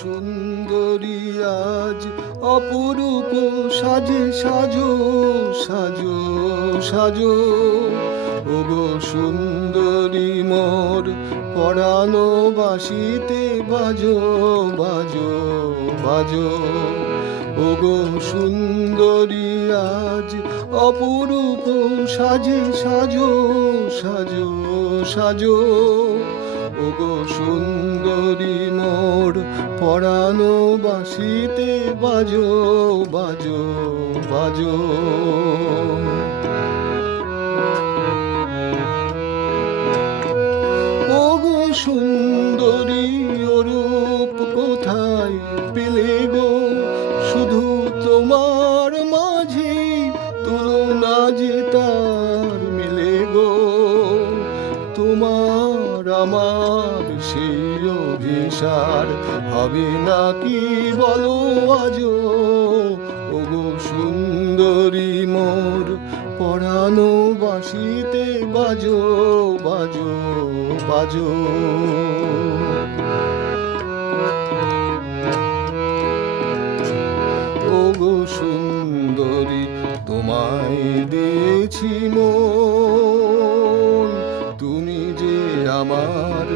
সুন্দরী আজ অপরূপ সাজে সাজো সাজো সাজো। ওগো সুন্দরী মোর পরানো বাঁশিতে বাজো বাজো বাজো। ওগো সুন্দরী আজ অপরূপ সাজে সাজো সাজো সাজো। ওগো সুন্দরী মোর পরানো বাঁশিতে বাজো বাজো বাজো। ওগো সুন্দরী অরূপ কোথায় পেলে গো, শুধু তোমার মাঝে তুলনা যে তার মিলে গো। তোমার আমার সেই অভিসার হবে নাকি বলো আজো। ওগো সুন্দরী মোর পরানো বাঁশিতে বাজো বাজো বাজো। ওগো সুন্দরী তোমায় দিয়েছি মন, তুমি যে আমার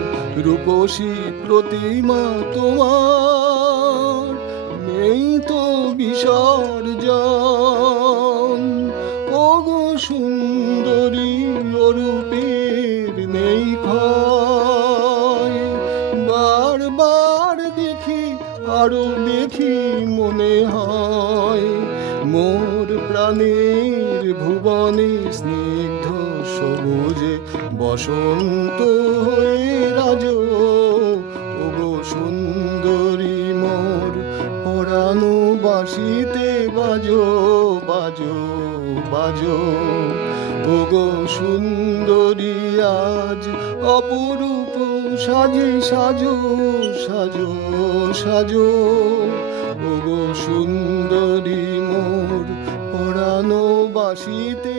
রূপসী প্রতিমা, তোমার নেই তো বিসর্জন। ওগো সুন্দরী অরূপের নেই ক্ষয়, বারবার দেখি আরো দেখি মনে হয় মোর প্রাণের ভুবনে স্নিগ্ধ সবুজে বসন্ত হয়ে রাজো। ওগো সুন্দরী মোর পরানো বাঁশিতে বাজো বাজো বাজো। ওগো সুন্দরী আজ অপরূপ সাজে সাজো সাজো সাজো। ওগো সুন্দরী মোর পরানো বাঁশিতে